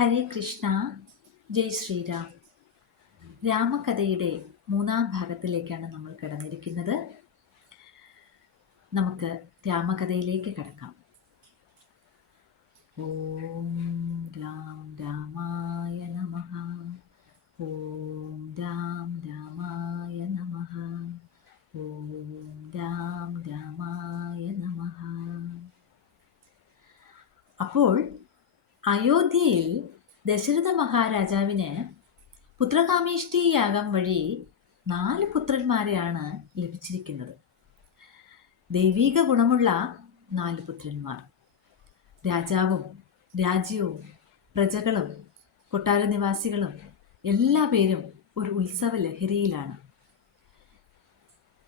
ഹരേ കൃഷ്ണ ജയ് ശ്രീരാം. രാമകഥയുടെ മൂന്നാം ഭാഗത്തിലേക്കാണ് നമ്മൾ കടന്നിരിക്കുന്നത്. നമുക്ക് രാമകഥയിലേക്ക് കടക്കാം. ഓം രാം രാമായ നമ. ഓം രാം രാമായ നമ. ഓം രാം രാമായ നമ. അപ്പോൾ അയോധ്യയിൽ ദശരഥ മഹാരാജാവിന് പുത്രകാമേഷ്ടി യാഗം വഴി നാല് പുത്രന്മാരെയാണ് ലഭിച്ചിരിക്കുന്നത്. ദൈവീക ഗുണമുള്ള നാല് പുത്രന്മാർ. രാജാവും രാജ്യവും പ്രജകളും കൊട്ടാര നിവാസികളും എല്ലാ പേരും ഒരു ഉത്സവ ലഹരിയിലാണ്.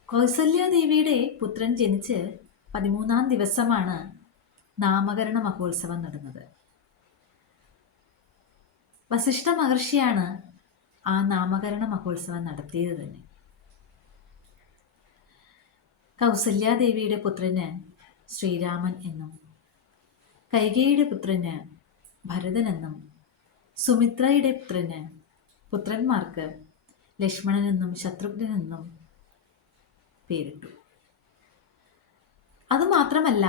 കൗസല്യാദേവിയുടെ പുത്രൻ ജനിച്ച് പതിമൂന്നാം ദിവസമാണ് നാമകരണ മഹോത്സവം നടന്നത്. വസിഷ്ഠ മഹർഷിയാണ് ആ നാമകരണ മഹോത്സവം നടത്തിയത് തന്നെ. കൗസല്യാദേവിയുടെ പുത്രന് ശ്രീരാമൻ എന്നും കൈകേയുടെ പുത്രന് ഭരതൻ എന്നും സുമിത്രയുടെ പുത്രന് പുത്രന്മാർക്ക് ലക്ഷ്മണനെന്നും ശത്രുഘ്നെന്നും പേരിട്ടു. അതുമാത്രമല്ല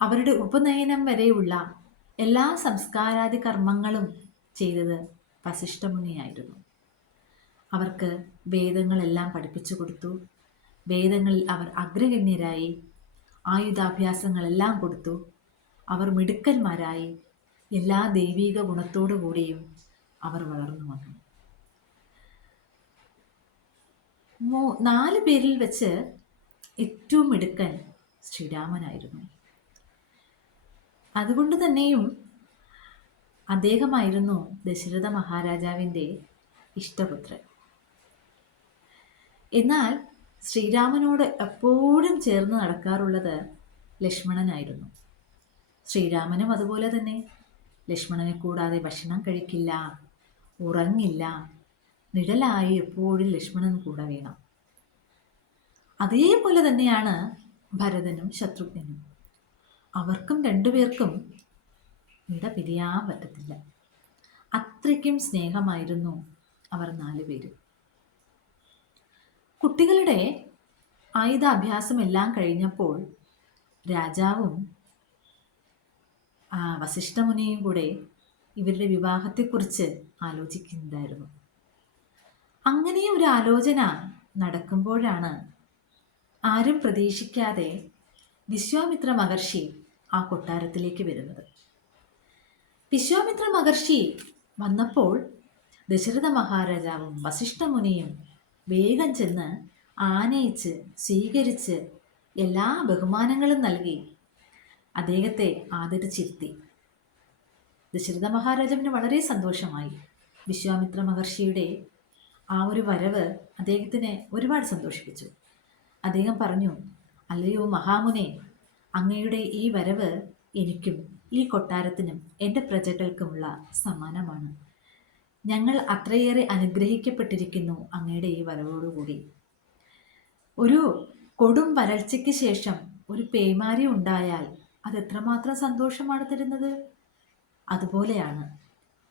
അവരുടെ ഉപനയനം വരെയുള്ള എല്ലാ സംസ്കാരാദി കർമ്മങ്ങളും ചെയ്തത് വസിഷ്ഠമുനിയായിരുന്നു. അവർക്ക് വേദങ്ങളെല്ലാം പഠിപ്പിച്ചു കൊടുത്തു. വേദങ്ങളിൽ അവർ അഗ്രഗണ്യരായി. ആയുധാഭ്യാസങ്ങളെല്ലാം കൊടുത്തു. അവർ മിടുക്കന്മാരായി. എല്ലാ ദൈവീക ഗുണത്തോടു കൂടിയും അവർ വളർന്നു വന്നു. മൂ നാല് പേരിൽ വെച്ച് ഏറ്റവും മിടുക്കൻ ശ്രീരാമനായിരുന്നു. അതുകൊണ്ട് തന്നെയും അദ്ദേഹമായിരുന്നു ദശരഥ മഹാരാജാവിന്റെ ഇഷ്ടപുത്രൻ. എന്നാൽ ശ്രീരാമനോട് എപ്പോഴും ചേർന്ന് നടക്കാറുള്ളത് ലക്ഷ്മണനായിരുന്നു. ശ്രീരാമനും അതുപോലെ തന്നെ. ലക്ഷ്മണനെ കൂടാതെ ഭക്ഷണം കഴിക്കില്ല ഉറങ്ങില്ല നിഴലായി എപ്പോഴും ലക്ഷ്മണൻ കൂടെ വേണം. അതേപോലെ തന്നെയാണ് ഭരതനും ശത്രുഘ്നും. അവർക്കും രണ്ടുപേർക്കും ഇട പിരിയാൻ പറ്റത്തില്ല. അത്രയ്ക്കും സ്നേഹമായിരുന്നു അവർ നാലുപേരും. കുട്ടികളുടെ ആയുധാഭ്യാസമെല്ലാം കഴിഞ്ഞപ്പോൾ രാജാവും വസിഷ്ഠമുനിയും കൂടെ ഇവരുടെ വിവാഹത്തെക്കുറിച്ച് ആലോചിക്കുന്നുണ്ടായിരുന്നു. അങ്ങനെ ഒരു ആലോചന നടക്കുമ്പോഴാണ് ആരും പ്രതീക്ഷിക്കാതെ വിശ്വാമിത്ര മഹർഷി ആ കൊട്ടാരത്തിലേക്ക് വരുന്നത്. വിശ്വാമിത്ര മഹർഷി വന്നപ്പോൾ ദശരഥ മഹാരാജാവും വസിഷ്ഠമുനിയും വേഗം ചെന്ന് ആനയിച്ച് സ്വീകരിച്ച് എല്ലാ ബഹുമാനങ്ങളും നൽകി. അദ്ദേഹത്തെ ആദരിച്ചിരുത്തി. ദശരഥ മഹാരാജാവിന് വളരെ സന്തോഷമായി. വിശ്വാമിത്ര മഹർഷിയുടെ ആ ഒരു വരവ് അദ്ദേഹത്തിനെ ഒരുപാട് സന്തോഷിപ്പിച്ചു. അദ്ദേഹം പറഞ്ഞു അല്ലയോ മഹാമുനെ അങ്ങയുടെ ഈ വരവ് എനിക്കും ഈ കൊട്ടാരത്തിനും എന്റെ പ്രജകൾക്കുമുള്ള സമ്മാനമാണ്. ഞങ്ങൾ അത്രയേറെ അനുഗ്രഹിക്കപ്പെട്ടിരിക്കുന്നു അങ്ങയുടെ ഈ വരവോടുകൂടി. ഒരു കൊടും വരൾച്ചയ്ക്ക് ശേഷം ഒരു പേമാരി ഉണ്ടായാൽ അത് എത്രമാത്രം സന്തോഷമാണ് തരുന്നത്? അതുപോലെയാണ്.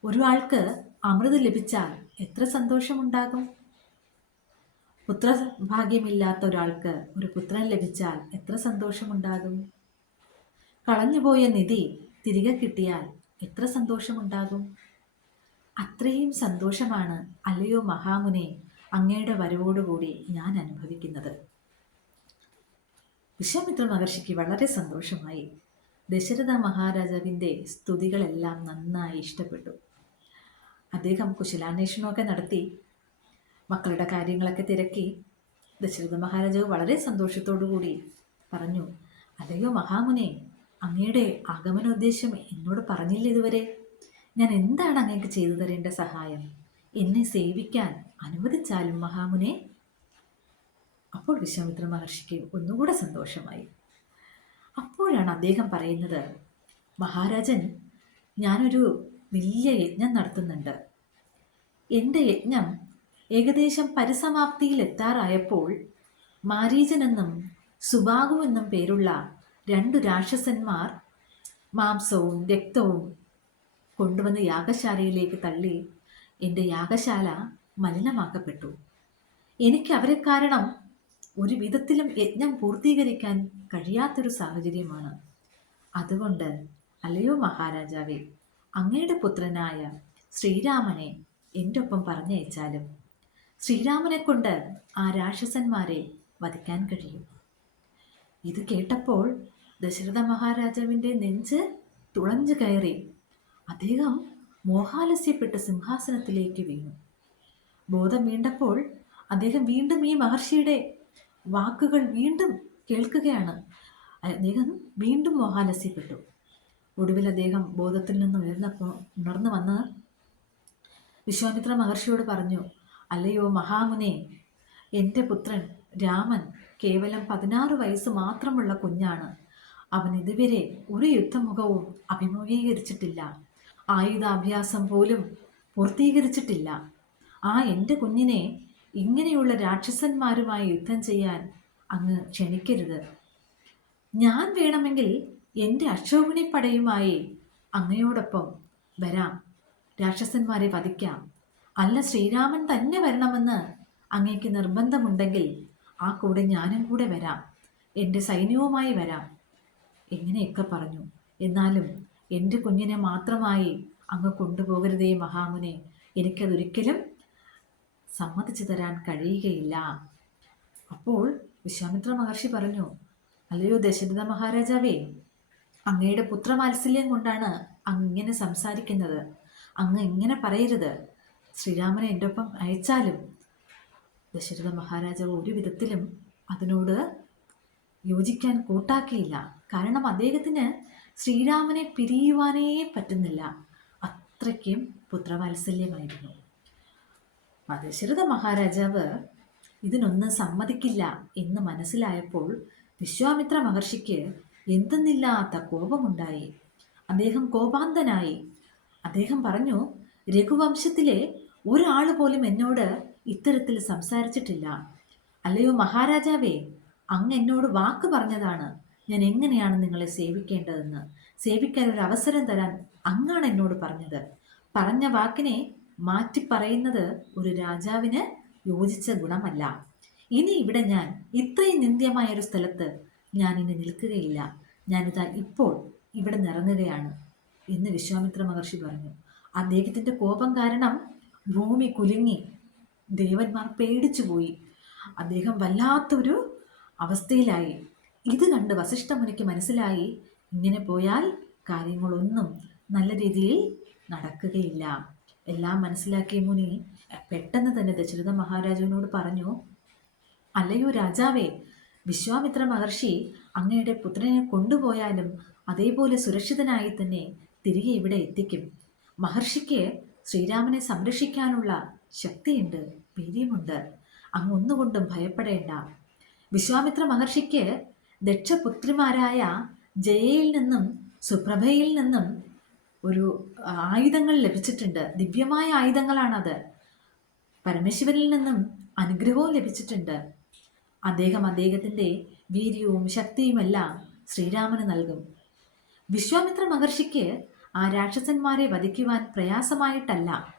ഒരാൾക്ക് അമൃത് ലഭിച്ചാൽ എത്ര സന്തോഷമുണ്ടാകും? പുത്രഭാഗ്യമില്ലാത്ത ഒരാൾക്ക് ഒരു പുത്രൻ ലഭിച്ചാൽ എത്ര സന്തോഷമുണ്ടാകും? കളഞ്ഞുപോയ നിധി തിരികെ കിട്ടിയാൽ എത്ര സന്തോഷമുണ്ടാകും? അത്രയും സന്തോഷമാണ് അല്ലയോ മഹാമുനെ അങ്ങയുടെ വരവോടുകൂടി ഞാൻ അനുഭവിക്കുന്നത്. വിശ്വാമിത്ര മഹർഷിക്ക് വളരെ സന്തോഷമായി. ദശരഥ മഹാരാജാവിന്റെ സ്തുതികളെല്ലാം നന്നായി ഇഷ്ടപ്പെട്ടു. അദ്ദേഹം കുശലാന്വേഷണമൊക്കെ നടത്തി. മക്കളുടെ കാര്യങ്ങളൊക്കെ തിരക്കി. ദശരഥ മഹാരാജാവ് വളരെ സന്തോഷത്തോടു കൂടി പറഞ്ഞു അല്ലയോ മഹാമുനെ അങ്ങയുടെ ആഗമനോദ്ദേശം എന്നോട് പറഞ്ഞില്ല ഇതുവരെ. ഞാൻ എന്താണ് അങ്ങേക്ക് ചെയ്തു തരേണ്ട സഹായം? എന്നെ സേവിക്കാൻ അനുവദിച്ചാലും മഹാമുനെ. അപ്പോൾ വിശ്വാമിത്ര മഹർഷിക്ക് ഒന്നുകൂടെ സന്തോഷമായി. അപ്പോഴാണ് അദ്ദേഹം പറയുന്നത് മഹാരാജൻ ഞാനൊരു വലിയ യജ്ഞം നടത്തുന്നുണ്ട്. എന്റെ യജ്ഞം ഏകദേശം പരിസമാപ്തിയിൽ എത്താറായപ്പോൾ മാരീജനെന്നും സുബാഹു എന്നും പേരുള്ള രണ്ടു രാക്ഷസന്മാർ മാംസവും രക്തവും കൊണ്ടുവന്ന് യാഗശാലയിലേക്ക് തള്ളി എന്റെ യാഗശാല മലിനമാക്കപ്പെട്ടു. എനിക്ക് അവരെ കാരണം ഒരു വിധത്തിലും യജ്ഞം പൂർത്തീകരിക്കാൻ കഴിയാത്തൊരു സാഹചര്യമാണ്. അതുകൊണ്ട് അല്ലയോ മഹാരാജാവേ അങ്ങയുടെ പുത്രനായ ശ്രീരാമനെ എന്റെ ഒപ്പം പറഞ്ഞയച്ചാലും ശ്രീരാമനെ കൊണ്ട് ആ രാക്ഷസന്മാരെ വധിക്കാൻ കഴിയും. ഇത് കേട്ടപ്പോൾ ദശരഥ മഹാരാജാവിന്റെ നെഞ്ച് തുളഞ്ഞു കയറി. അദ്ദേഹം മോഹാലസ്യപ്പെട്ട് സിംഹാസനത്തിലേക്ക് വീണു. ബോധം വീണ്ടപ്പോൾ അദ്ദേഹം വീണ്ടും ഈ മഹർഷിയുടെ വാക്കുകൾ വീണ്ടും കേൾക്കുകയാണ്. അദ്ദേഹം വീണ്ടും മോഹാലസ്യപ്പെട്ടു. ഒടുവിൽ അദ്ദേഹം ബോധത്തിൽ നിന്ന് ഉയർന്നപ്പോൾ ഉണർന്നു വന്ന് വിശ്വാമിത്ര മഹർഷിയോട് പറഞ്ഞു അല്ലയോ മഹാമുനെ എന്റെ പുത്രൻ രാമൻ കേവലം പതിനാറ് വയസ്സ് മാത്രമുള്ള കുഞ്ഞാണ്. അവൻ ഇതുവരെ ഒരു യുദ്ധമുഖവും അഭിമുഖീകരിച്ചിട്ടില്ല. ആയുധാഭ്യാസം പോലും പൂർത്തീകരിച്ചിട്ടില്ല. ആ എന്റെ കുഞ്ഞിനെ ഇങ്ങനെയുള്ള രാക്ഷസന്മാരുമായി യുദ്ധം ചെയ്യാൻ അങ്ങ് ക്ഷണിക്കരുത്. ഞാൻ വേണമെങ്കിൽ എന്റെ അക്ഷോഹിണി പടയുമായി അങ്ങയോടൊപ്പം വരാം. രാക്ഷസന്മാരെ വധിക്കാം. അല്ല ശ്രീരാമൻ തന്നെ വരണമെന്ന് അങ്ങേക്ക് നിർബന്ധമുണ്ടെങ്കിൽ ആ കൂടെ ഞാനും കൂടെ വരാം. എന്റെ സൈന്യവുമായി വരാം. എങ്ങനെയൊക്കെ പറഞ്ഞു. എന്നാലും എന്റെ കുഞ്ഞിനെ മാത്രമായി അങ്ങ് കൊണ്ടുപോകരുതേ മഹാമുനെ. എനിക്കതൊരിക്കലും സമ്മതിച്ചു തരാൻ കഴിയുകയില്ല. അപ്പോൾ വിശ്വാമിത്ര മഹർഷി പറഞ്ഞു അല്ലയോ ദശരഥ മഹാരാജാവേ അങ്ങയുടെ പുത്രവാത്സല്യം കൊണ്ടാണ് അങ്ങ് ഇങ്ങനെ സംസാരിക്കുന്നത്. അങ്ങ് ഇങ്ങനെ പറയരുത്. ശ്രീരാമനെ എന്റെ ഒപ്പം അയച്ചാലും ദശരഥ മഹാരാജാവ് ഒരു വിധത്തിലും അതിനോട് യോജിക്കാൻ കൂട്ടാക്കിയില്ല. കാരണം അദ്ദേഹത്തിന് ശ്രീരാമനെ പിരിയുവാനേ പറ്റുന്നില്ല. അത്രയ്ക്കും പുത്രവാത്സല്യമായിരുന്നു. ദശരഥ മഹാരാജാവ് ഇതിനൊന്നും സമ്മതിക്കില്ല എന്ന് മനസ്സിലായപ്പോൾ വിശ്വാമിത്ര മഹർഷിക്ക് എന്തെന്നില്ലാത്ത കോപമുണ്ടായി. അദ്ദേഹം കോപാന്തനായി. അദ്ദേഹം പറഞ്ഞു രഘുവംശത്തിലെ ഒരാൾ പോലും എന്നോട് ഇത്തരത്തിൽ സംസാരിച്ചിട്ടില്ല. അല്ലയോ മഹാരാജാവേ അങ്ങ് എന്നോട് വാക്ക് പറഞ്ഞതാണ്. ഞാൻ എങ്ങനെയാണ് നിങ്ങളെ സേവിക്കേണ്ടതെന്ന്? സേവിക്കാൻ ഒരു അവസരം തരാൻ അങ്ങാണ് എന്നോട് പറഞ്ഞത്. പറഞ്ഞ വാക്കിനെ മാറ്റി പറയുന്നത് ഒരു രാജാവിന് യോജിച്ച ഗുണമല്ല. ഇനി ഇവിടെ ഞാൻ ഇത്രയും നിന്ദ്യമായ ഒരു സ്ഥലത്ത് ഞാൻ ഇനി നിൽക്കുകയില്ല. ഞാനിതാ ഇപ്പോൾ ഇവിടെ നിറങ്ങുകയാണ് എന്ന് വിശ്വാമിത്ര മഹർഷി പറഞ്ഞു. അദ്ദേഹത്തിന്റെ കോപം കാരണം ഭൂമി കുലുങ്ങി. ദേവന്മാർ പേടിച്ചു പോയി. അദ്ദേഹം വല്ലാത്തൊരു അവസ്ഥയിലായി. ഇത് കണ്ട് വസിഷ്ഠമുനിക്ക് മനസ്സിലായി. ഇങ്ങനെ പോയാൽ കാര്യങ്ങളൊന്നും നല്ല രീതിയിൽ നടക്കുകയില്ല. എല്ലാം മനസ്സിലാക്കിയ മുനി പെട്ടെന്ന് തന്നെ ദശരഥ മഹാരാജാവിനോട് പറഞ്ഞു അല്ലയോ രാജാവേ വിശ്വാമിത്ര മഹർഷി അങ്ങയുടെ പുത്രനെ കൊണ്ടുപോയാലും അതേപോലെ സുരക്ഷിതനായി തന്നെ തിരികെ ഇവിടെ എത്തിക്കും. മഹർഷിക്ക് ശ്രീരാമനെ സംരക്ഷിക്കാനുള്ള ശക്തിയുണ്ട് വീര്യമുണ്ട്. അങ്ങ് ഒന്നുകൊണ്ടും ഭയപ്പെടേണ്ട. വിശ്വാമിത്ര മഹർഷിക്ക് ദക്ഷപുത്രിമാരായ ജയയിൽ നിന്നും സുപ്രഭയിൽ നിന്നും ഒരു ആയുധങ്ങൾ ലഭിച്ചിട്ടുണ്ട്. ദിവ്യമായ ആയുധങ്ങളാണത്. പരമേശ്വരിൽ നിന്നും അനുഗ്രഹവും ലഭിച്ചിട്ടുണ്ട്. അദ്ദേഹം അദ്ദേഹത്തിന്റെ വീര്യവും ശക്തിയുമെല്ലാം ശ്രീരാമന് നൽകും. വിശ്വാമിത്ര മഹർഷിക്ക് ആ രാക്ഷസന്മാരെ വധിക്കുവാൻ പ്രയാസമായിട്ടല്ല.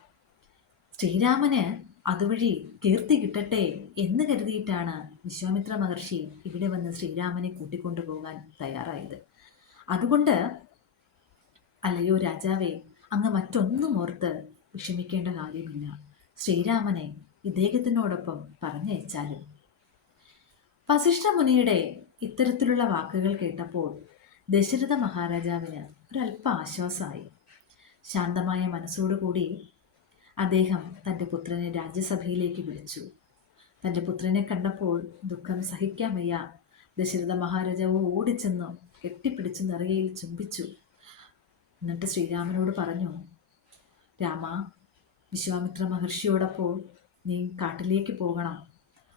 ശ്രീരാമന് അതുവഴി കീർത്തി കിട്ടട്ടെ എന്ന് കരുതിയിട്ടാണ് വിശ്വാമിത്ര മഹർഷി ഇവിടെ വന്ന് ശ്രീരാമനെ കൂട്ടിക്കൊണ്ടു പോകാൻ തയ്യാറായത്. അതുകൊണ്ട് അല്ലയോ രാജാവേ അങ്ങ് മറ്റൊന്നും ഓർത്ത് വിഷമിക്കേണ്ട കാര്യമില്ല. ശ്രീരാമനെ ഇദ്ദേഹത്തിനോടൊപ്പം പറഞ്ഞയച്ചാലും. വസിഷ്ഠ മുനിയുടെ ഇത്തരത്തിലുള്ള വാക്കുകൾ കേട്ടപ്പോൾ ദശരഥ മഹാരാജാവിന് ഒരല്പ ആശ്വാസമായി. ശാന്തമായ മനസ്സോടുകൂടി അദ്ദേഹം തന്റെ പുത്രനെ രാജ്യസഭയിലേക്ക് വിളിച്ചു. തന്റെ പുത്രനെ കണ്ടപ്പോൾ ദുഃഖം സഹിക്കാമയ്യ. ദശരഥ മഹാരാജാവ് ഓടിച്ചെന്നു കെട്ടിപ്പിടിച്ചു നിറയയിൽ ചുംബിച്ചു. എന്നിട്ട് ശ്രീരാമനോട് പറഞ്ഞു രാമ വിശ്വാമിത്ര മഹർഷിയോടപ്പോൾ നീ കാട്ടിലേക്ക് പോകണം.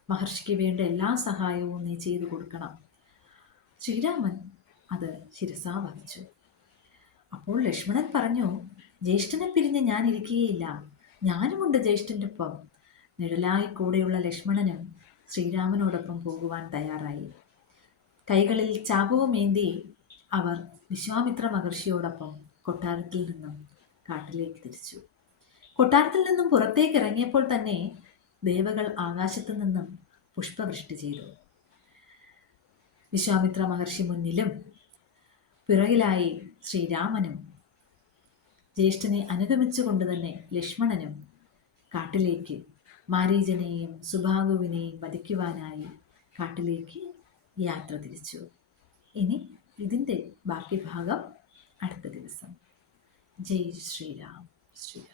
മഹർഷിക്ക് വേണ്ട എല്ലാ സഹായവും നീ ചെയ്തു കൊടുക്കണം. ശ്രീരാമൻ അത് ശിരസാ വഹിച്ചു അപ്പോൾ ലക്ഷ്മണൻ പറഞ്ഞു ജ്യേഷ്ഠനെ പിരിഞ്ഞ് ഞാൻ ഇരിക്കുകയില്ല. ഞാനുമുണ്ട് ജ്യേഷ്ഠന്റെ ഒപ്പം. നിഴലായി കൂടെയുള്ള ലക്ഷ്മണനും ശ്രീരാമനോടൊപ്പം പോകുവാൻ തയ്യാറായി. കൈകളിൽ ചാപവുമേന്തി അവർ വിശ്വാമിത്ര മഹർഷിയോടൊപ്പം കൊട്ടാരത്തിൽ നിന്നും കാട്ടിലേക്ക് തിരിച്ചു. കൊട്ടാരത്തിൽ നിന്നും പുറത്തേക്ക് ഇറങ്ങിയപ്പോൾ തന്നെ ദേവകൾ ആകാശത്തു നിന്നും പുഷ്പവൃഷ്ടി ചെയ്തു. വിശ്വാമിത്ര മഹർഷി മുന്നിലും പിറകിലായി ശ്രീരാമനും. ജ്യേഷ്ഠനെ അനുഗമിച്ചുകൊണ്ട് തന്നെ ലക്ഷ്മണനും കാട്ടിലേക്ക് മാരീജനെയും സുഭാഗുവിനെയും വധിക്കുവാനായി കാട്ടിലേക്ക് യാത്ര തിരിച്ചു. ഇനി ഇതിന്റെ ബാക്കി ഭാഗം അടുത്ത ദിവസം. ജയ് ശ്രീരാം. ശ്രീരാം.